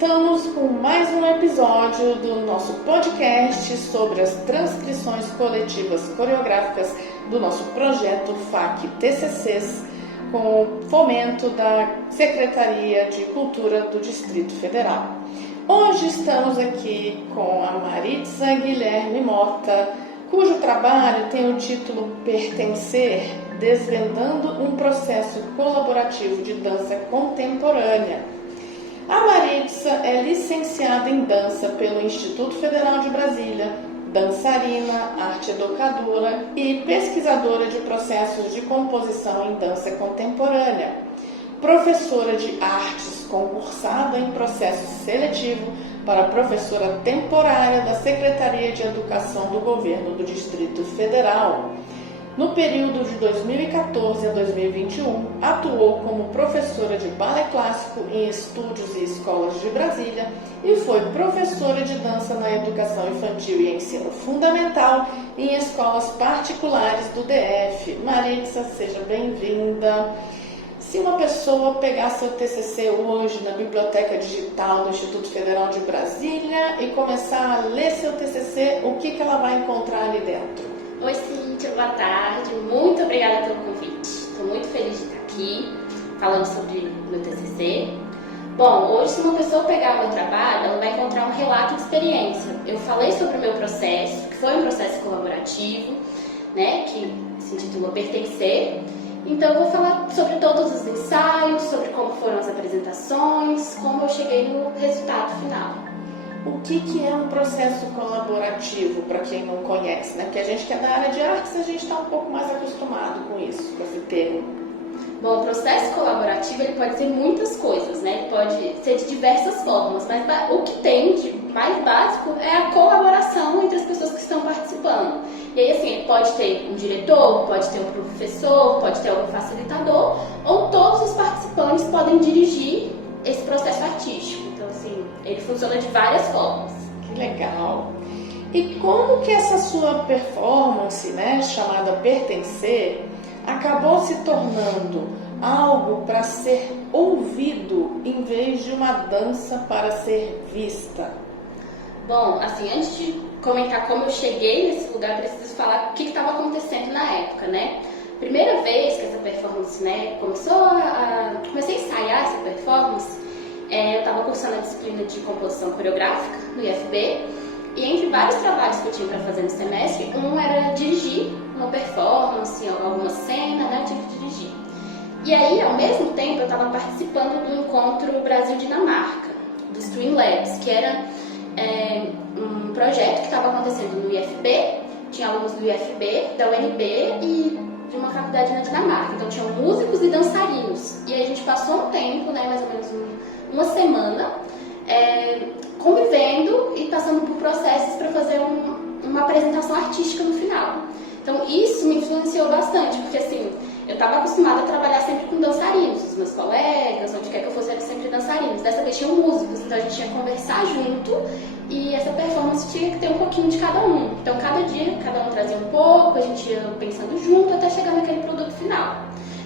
Estamos com mais um episódio do nosso podcast sobre as transcrições coletivas coreográficas do nosso projeto FAC-TCCs, com fomento da Secretaria de Cultura do Distrito Federal. Hoje estamos aqui com a Maritza Guilherme Mota, cujo trabalho tem o título Pertencer, desvendando um processo colaborativo de dança contemporânea. A Maritza é licenciada em dança pelo Instituto Federal de Brasília, dançarina, arte educadora e pesquisadora de processos de composição em dança contemporânea, professora de artes concursada em processo seletivo para professora temporária da Secretaria de Educação do Governo do Distrito Federal. No período de 2014 a 2021, atuou como professora de balé clássico em estúdios e escolas de Brasília e foi professora de dança na educação infantil e ensino fundamental em escolas particulares do DF. Maritza, seja bem-vinda. Se uma pessoa pegar seu TCC hoje na Biblioteca Digital do Instituto Federal de Brasília e começar a ler seu TCC, o que ela vai encontrar ali dentro? Oi, Cíntia, boa tarde. Muito obrigada pelo convite. Estou muito feliz de estar aqui falando sobre o meu TCC. Bom, hoje, se uma pessoa pegar o meu trabalho, ela vai encontrar um relato de experiência. Eu falei sobre o meu processo, que foi um processo colaborativo, né, que se intitula Pertencer. Então, eu vou falar sobre todos os ensaios, sobre como foram as apresentações, como eu cheguei no resultado final. O que é um processo colaborativo, para quem não conhece, né? Porque a gente que é da área de artes, a gente está um pouco mais acostumado com isso, com esse termo. Bom, o processo colaborativo ele pode ser muitas coisas, né? Ele pode ser de diversas formas, mas o que tem de mais básico é a colaboração entre as pessoas que estão participando. E aí, assim, pode ter um diretor, pode ter um professor, pode ter algum facilitador, ou todos os participantes podem dirigir esse processo artístico. Então, assim, ele funciona de várias formas. Que legal! E como que essa sua performance, né, chamada Pertencer, acabou se tornando algo para ser ouvido em vez de uma dança para ser vista? Bom, assim, antes de comentar como eu cheguei nesse lugar, preciso falar o que estava acontecendo na época, né? Primeira vez que essa performance, né, comecei a ensaiar essa performance, eu estava cursando a disciplina de composição coreográfica no IFB, e entre vários trabalhos que eu tinha para fazer no semestre, um era dirigir uma performance, alguma cena, né, eu tinha que dirigir. E aí, ao mesmo tempo, eu estava participando do encontro Brasil-Dinamarca, do Streamlabs, que era um projeto que estava acontecendo no IFB, tinha alunos do IFB, da UNB e de uma faculdade na Dinamarca. Então, tinham músicos e dançarinos. E aí a gente passou um tempo, né, mais ou menos uma semana, convivendo e passando por processos para fazer uma apresentação artística no final. Então, isso me influenciou bastante, porque assim, eu estava acostumada a trabalhar sempre com dançarinos, os meus colegas, onde quer que eu fosse, eram sempre dançarinos. Dessa vez tinham músicos, então a gente tinha que conversar junto e essa performance tinha que ter um pouquinho de cada um. Então, cada dia, cada um trazia um pouco, a gente ia pensando junto até chegar naquele produto final.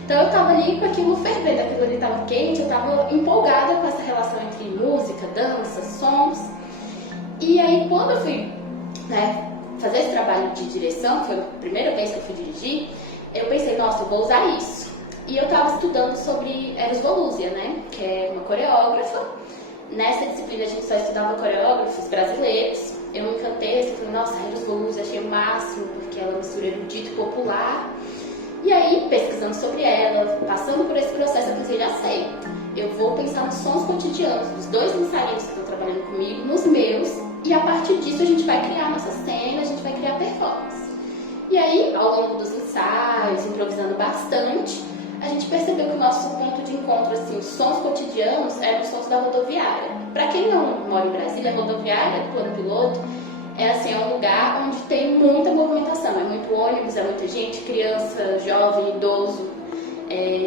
Então, eu estava ali com aquilo fervendo, aquilo ali estava quente, eu estava empolgada com essa relação entre música, dança, sons. E aí, quando eu fui, né, fazer esse trabalho de direção, que foi a primeira vez que eu fui dirigir, eu pensei, nossa, eu vou usar isso. E eu estava estudando sobre Eros Volúzia, né, que é uma coreógrafa. Nessa disciplina a gente só estudava coreógrafos brasileiros. Eu me encantei, assim, falei, nossa, Eros Volúzia, achei o máximo, porque ela mistura erudito e popular. E aí, pesquisando sobre ela, passando por esse processo, eu pensei, já sei. Eu vou pensar nos sons cotidianos dos dois dançarinos que estão trabalhando comigo, nos meus, e a partir disso a gente vai criar nossa cena, a gente vai criar performance. E aí, ao longo dos ensaios, improvisando bastante, a gente percebeu que o nosso ponto de encontro, assim, os sons cotidianos, eram os sons da rodoviária. Para quem não mora em Brasília, a rodoviária, plano piloto, é um lugar onde tem muita movimentação, é muito ônibus, é muita gente, criança, jovem, idoso,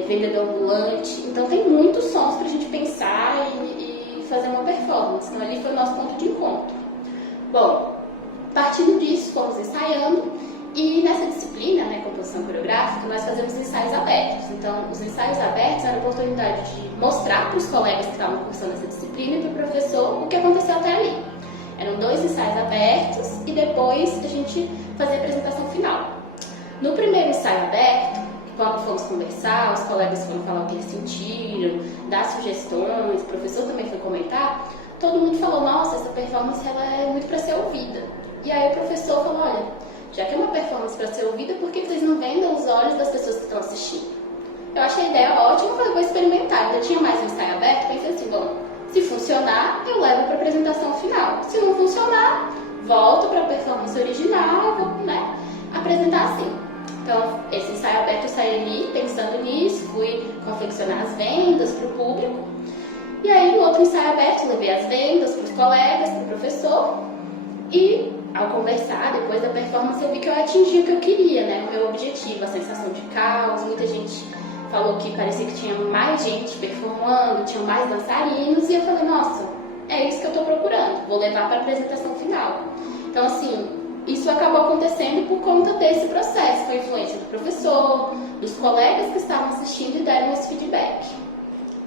vendedor ambulante. Então tem muitos sons pra gente pensar e fazer uma performance. Então ali foi o nosso ponto de encontro. Bom, partindo disso, fomos ensaiando e nessa disciplina, né, composição educação coreográfica, nós fazemos ensaios abertos. Então, os ensaios abertos eram a oportunidade de mostrar para os colegas que estavam cursando essa disciplina e para o professor o que aconteceu até ali. Eram 2 ensaios abertos e depois a gente fazia a apresentação final. No primeiro ensaio aberto, quando fomos conversar, os colegas foram falar o que eles sentiram, dar sugestões, o professor também foi comentar, todo mundo falou, nossa, essa performance ela é muito para ser ouvida. E aí o professor falou, olha, já que é uma performance para ser ouvida, por que vocês não vendam os olhos das pessoas que estão assistindo? Eu achei a ideia ótima, falei, vou experimentar. Eu tinha mais um ensaio aberto, pensei assim, bom, se funcionar, eu levo para a apresentação final. Se não funcionar, volto para a performance original, vou, apresentar assim. Então, esse ensaio aberto eu saí ali pensando nisso, fui confeccionar as vendas para o público. E aí, no outro ensaio aberto, levei as vendas para os colegas, para o professor. E, ao conversar, depois da performance, eu vi que eu atingi o que eu queria, né? O meu objetivo, a sensação de caos. Muita gente falou que parecia que tinha mais gente performando, tinha mais dançarinos. E eu falei, nossa, é isso que eu estou procurando. Vou levar para a apresentação final. Então, assim, isso acabou acontecendo por conta desse processo, com a influência do professor, dos colegas que estavam assistindo e deram esse feedback.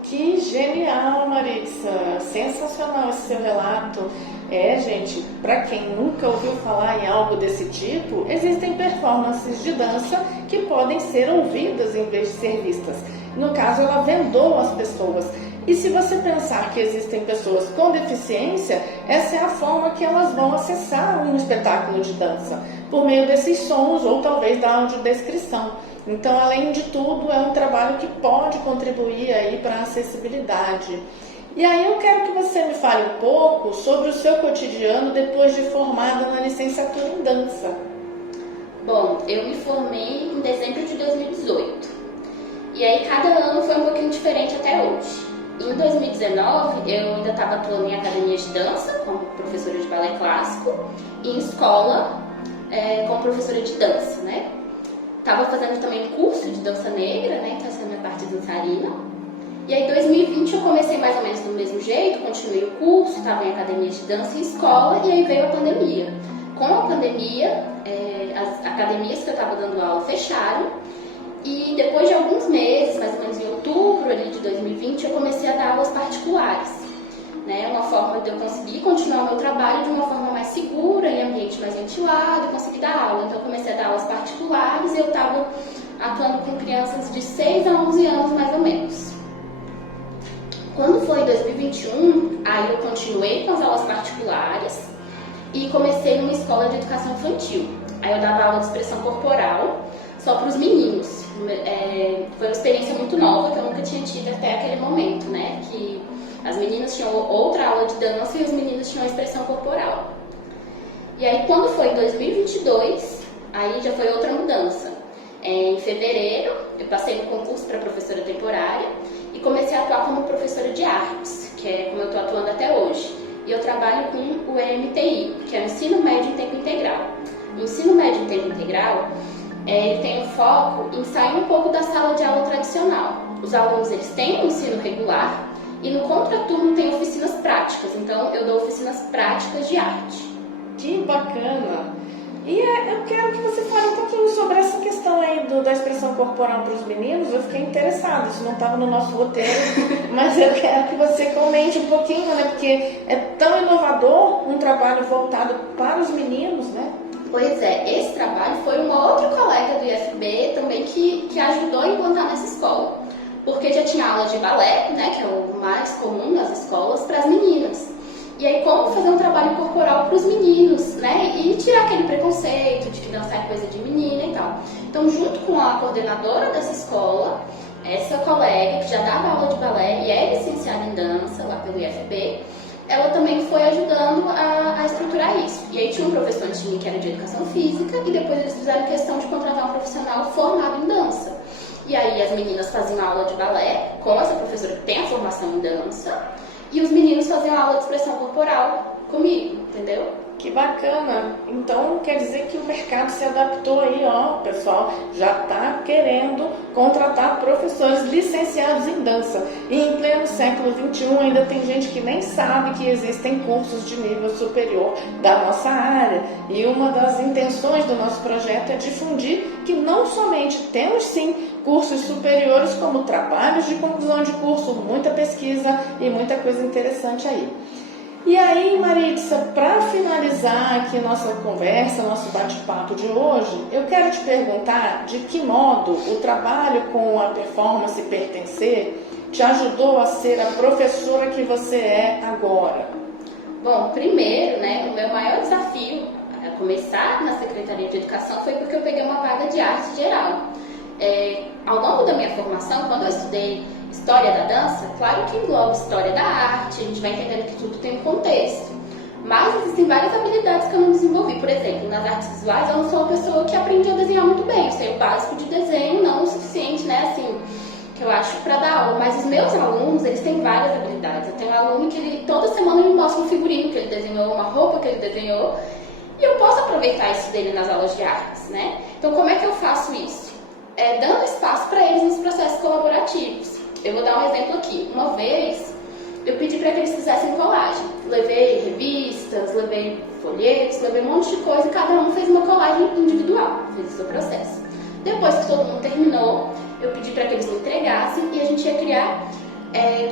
Que genial, Maritza! Sensacional esse seu relato. Gente, para quem nunca ouviu falar em algo desse tipo, existem performances de dança que podem ser ouvidas em vez de ser vistas. No caso, ela vendou as pessoas. E se você pensar que existem pessoas com deficiência, essa é a forma que elas vão acessar um espetáculo de dança, por meio desses sons ou talvez da audiodescrição. Então, além de tudo, é um trabalho que pode contribuir aí para a acessibilidade. E aí eu quero que você me fale um pouco sobre o seu cotidiano depois de formada na licenciatura em dança. Bom, eu me formei em dezembro de 2018. E aí cada ano foi um pouquinho diferente até hoje. Em 2019, eu ainda estava atuando em academia de dança, como professora de balé clássico, e em escola, como professora de dança, né? Estava fazendo também curso de dança negra, né? Então essa é a minha parte dançarina. E aí, em 2020, eu comecei mais ou menos do mesmo jeito, continuei o curso, estava em academia de dança e escola, e aí veio a pandemia. Com a pandemia, as academias que eu estava dando aula fecharam, e depois de alguns meses, mais ou menos em outubro ali de 2020, eu comecei a dar aulas particulares. Né? Uma forma de eu conseguir continuar o meu trabalho de uma forma mais segura, em ambiente mais ventilado, eu consegui dar aula. Então, eu comecei a dar aulas particulares e eu estava atuando com crianças de 6 a 11 anos, mais ou menos. Quando foi em 2021, aí eu continuei com as aulas particulares e comecei numa escola de educação infantil. Aí eu dava aula de expressão corporal só para os meninos. Foi uma experiência muito nova que eu nunca tinha tido até aquele momento, né? Que as meninas tinham outra aula de dança e os meninos tinham expressão corporal. E aí quando foi em 2022, aí já foi outra mudança. Em fevereiro, eu passei no concurso para professora temporária e comecei a atuar como professora de artes, que é como eu estou atuando até hoje. E eu trabalho com o EMTI, que é o Ensino Médio em Tempo Integral. O Ensino Médio em Tempo Integral, ele tem um foco em sair um pouco da sala de aula tradicional. Os alunos eles têm um ensino regular e no contraturno tem oficinas práticas. Então, eu dou oficinas práticas de arte. Que bacana! E eu quero que você fale um pouquinho sobre essa questão aí da expressão corporal para os meninos. Eu fiquei interessada, isso não estava no nosso roteiro, mas eu quero que você comente um pouquinho, né? Porque é tão inovador um trabalho voltado para os meninos, né? Pois é, esse trabalho foi uma outra colega do IFB também que ajudou a implantar nessa escola. Porque já tinha aula de balé, né, que é o mais comum nas escolas, para as meninas. E aí, como fazer um trabalho corporal para os meninos, né? E tirar aquele preconceito de que dançar é coisa de menina e tal. Então, junto com a coordenadora dessa escola, essa colega que já dava aula de balé e é licenciada em dança lá pelo IFB, ela também foi ajudando a estruturar isso. E aí tinha um professor antigo que era de educação física e depois eles fizeram questão de contratar um profissional formado em dança. E aí as meninas faziam aula de balé com essa professora que tem a formação em dança e os meninos faziam aula de expressão corporal comigo, entendeu? Que bacana! Então quer dizer que o mercado se adaptou aí, ó, o pessoal já está querendo contratar professores licenciados em dança. E em pleno século XXI ainda tem gente que nem sabe que existem cursos de nível superior da nossa área. E uma das intenções do nosso projeto é difundir que não somente temos sim cursos superiores, como trabalhos de conclusão de curso, muita pesquisa e muita coisa interessante aí. E aí, Maritza, para finalizar aqui nossa conversa, nosso bate-papo de hoje, eu quero te perguntar de que modo o trabalho com a performance Pertencer te ajudou a ser a professora que você é agora. Bom, primeiro, né, o meu maior desafio a começar na Secretaria de Educação foi porque eu peguei uma vaga de arte geral. Ao longo da minha formação, quando eu estudei História da Dança, claro que engloba História da Arte, a gente vai entendendo que tudo tem um contexto. Mas existem várias habilidades que eu não desenvolvi. Por exemplo, nas artes visuais eu não sou uma pessoa que aprendi a desenhar muito bem. Eu sei o básico de desenho, não o suficiente, né, assim, que eu acho para dar aula. Mas os meus alunos, eles têm várias habilidades. Eu tenho um aluno que toda semana me mostra um figurino que ele desenhou, uma roupa que ele desenhou, e eu posso aproveitar isso dele nas aulas de artes, né? Então, como é que eu faço isso? Dando espaço para eles nos processos colaborativos. Eu vou dar um exemplo aqui. Uma vez, eu pedi para que eles fizessem colagem. Levei revistas, levei folhetos, levei um monte de coisa e cada um fez uma colagem individual, fez o seu processo. Depois que todo mundo terminou, eu pedi para que eles me entregassem e a gente ia criar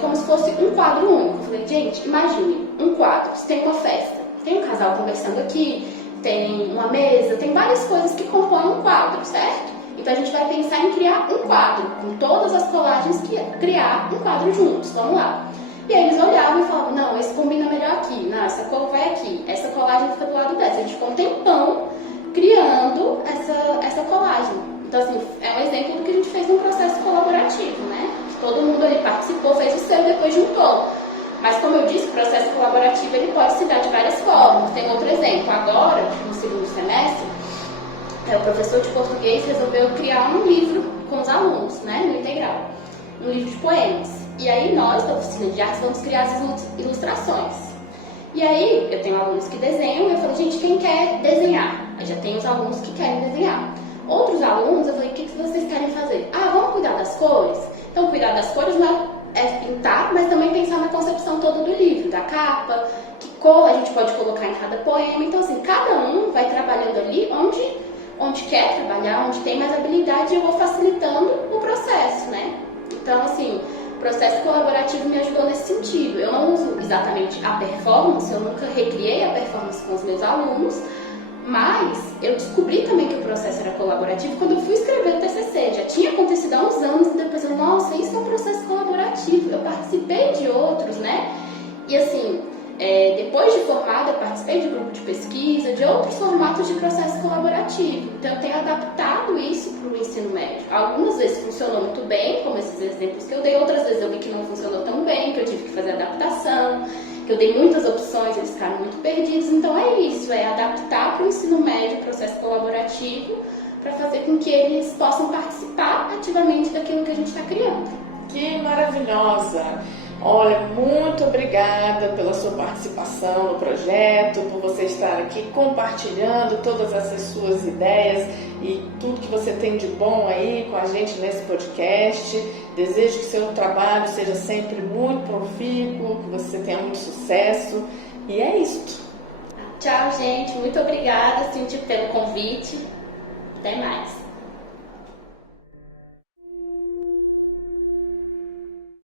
como se fosse um quadro único. Eu falei, gente, imagine um quadro, se tem uma festa, tem um casal conversando aqui, tem uma mesa, tem várias coisas que compõem um quadro, certo? Então a gente vai pensar em criar um quadro, com todas as colagens, criar um quadro juntos, vamos lá. E aí eles olhavam e falavam, não, esse combina melhor aqui, não, essa cor vai aqui, essa colagem fica do lado dessa. A gente ficou um tempão criando essa colagem. Então assim, é um exemplo do que a gente fez num processo colaborativo, né? Todo mundo ali participou, fez o seu e depois juntou. Mas como eu disse, o processo colaborativo ele pode se dar de várias formas. Tem outro exemplo, agora, no segundo semestre, o professor de português resolveu criar um livro com os alunos, né, no integral, um livro de poemas. E aí nós, da oficina de artes, vamos criar as ilustrações. E aí eu tenho alunos que desenham e eu falei, gente, quem quer desenhar? Aí já tem os alunos que querem desenhar. Outros alunos, eu falei, o que vocês querem fazer? Ah, vamos cuidar das cores? Então, cuidar das cores não é pintar, mas também pensar na concepção toda do livro, da capa, que cor a gente pode colocar em cada poema. Então, assim, cada um vai trabalhando ali onde quer trabalhar, onde tem mais habilidade, e eu vou facilitando o processo, né? Então, assim, o processo colaborativo me ajudou nesse sentido. Eu não uso exatamente a performance, eu nunca recriei a performance com os meus alunos, mas eu descobri também que o processo era colaborativo quando eu fui escrever o TCC. Já tinha acontecido há uns anos e depois eu, nossa, isso é um processo colaborativo. Eu participei de outros, né? E assim, depois de formada, eu participei de grupo de pesquisa, de outros formatos de processo colaborativo. Então, eu tenho adaptado isso para o ensino médio. Algumas vezes funcionou muito bem, como esses exemplos que eu dei. Outras vezes eu vi que não funcionou tão bem, que eu tive que fazer adaptação, que eu dei muitas opções, eles ficaram muito perdidos. Então, é isso, é adaptar para o ensino médio o processo colaborativo para fazer com que eles possam participar ativamente daquilo que a gente está criando. Que maravilhosa! Olha, muito obrigada pela sua participação no projeto, por você estar aqui compartilhando todas essas suas ideias e tudo que você tem de bom aí com a gente nesse podcast. Desejo que seu trabalho seja sempre muito profícuo, que você tenha muito sucesso. E é isso. Tchau, gente. Muito obrigada, Cintia, pelo convite. Até mais.